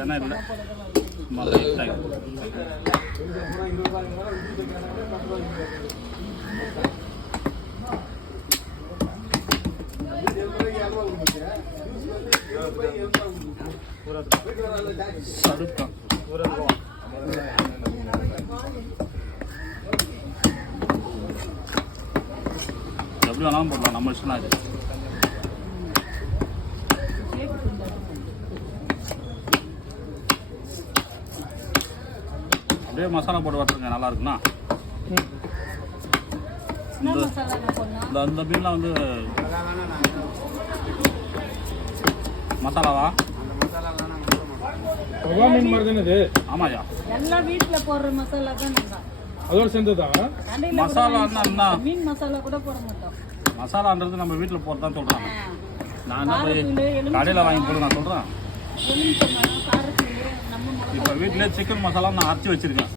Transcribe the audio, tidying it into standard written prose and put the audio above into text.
ஏன்னா இல்லை லைட்டாக சடுக்கம் எப்படி வேணாலும் போடலாம், நம்ம இஷ்டம் அது. அப்படியே மசாலா போட்டு வட்டுருங்க, நல்லா இருக்குண்ணா. இந்த மீன்லாம் வந்து மசாலாவா? மீன் மாதிரி தானே இது? ஆமாயா, எல்லாம் வீட்ல போடுற மசாலா தான். அதோட சேர்ந்ததா மசாலா? மீன் மசாலா கூட போட மாட்டோம். மசாலான்றது நம்ம வீட்டில் போட்டு தான் சொல்கிறாங்க. நான் என்ன போய் கடையில் வாங்கி போட்டு நான் சொல்கிறேன். இப்போ வீட்டிலே சிக்கன் மசாலா நான் அரைச்சி வச்சுருக்கேன்.